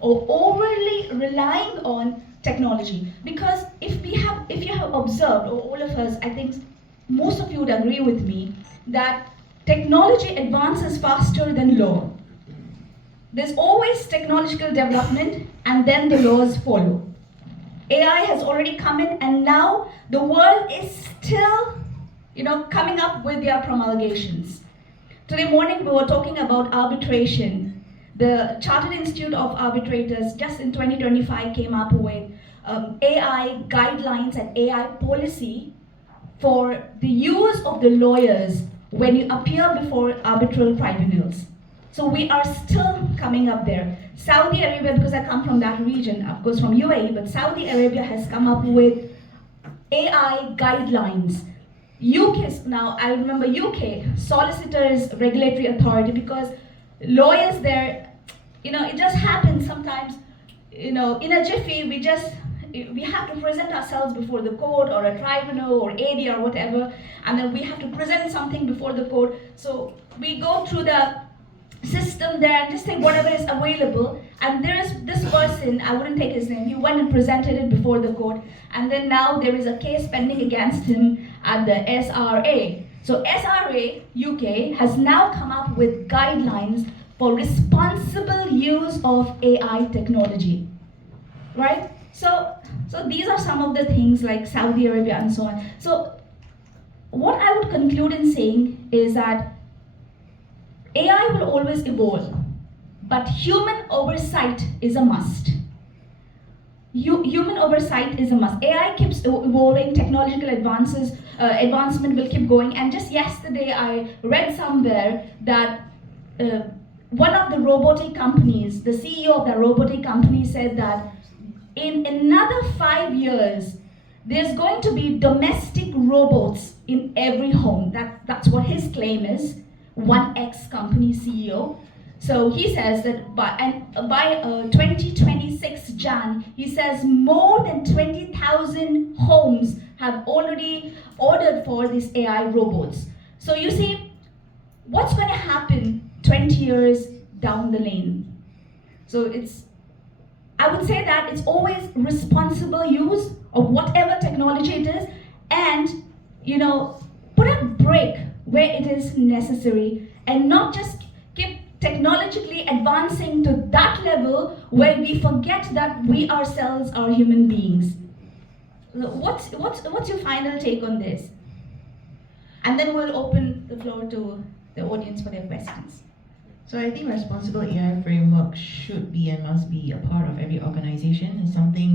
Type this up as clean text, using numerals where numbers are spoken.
or overly relying on technology. Because if you have observed, or all of us, I think most of you would agree with me, that technology advances faster than law. There's always technological development and then the laws follow. AI has already come in and now the world is still, coming up with their promulgations. Today morning we were talking about arbitration. The Chartered Institute of Arbitrators just in 2025 came up with AI guidelines and AI policy for the use of the lawyers when you appear before arbitral tribunals. So we are still coming up there. Saudi Arabia, because I come from that region, of course from UAE, but Saudi Arabia has come up with AI guidelines. UK, now I remember UK, solicitors regulatory authority, because lawyers there, it just happens sometimes, in a jiffy, we have to present ourselves before the court or a tribunal or AD or whatever, and then we have to present something before the court. So we go through the system there and just take whatever is available, and there is this person, I wouldn't take his name, he went and presented it before the court, and then now there is a case pending against him at the SRA. So SRA UK has now come up with guidelines for responsible use of AI technology, right? So these are some of the things like Saudi Arabia and so on. So what I would conclude in saying is that AI will always evolve, but human oversight is a must. Human oversight is a must. AI keeps evolving, technological advancement will keep going. And just yesterday, I read somewhere that one of the robotic companies, the CEO of the robotic company said that in another 5 years, there's going to be domestic robots in every home. That's what his claim is. One ex-company CEO. So he says that by 2026 Jan, he says more than 20,000 homes have already ordered for these AI robots. So you see, what's going to happen 20 years down the lane? So I would say that it's always responsible use of whatever technology it is, and put a brake where it is necessary, and not just keep technologically advancing to that level where we forget that we ourselves are human beings. What's your final take on this? And then we'll open the floor to the audience for their questions. So I think responsible AI framework should be and must be a part of every organization. It's something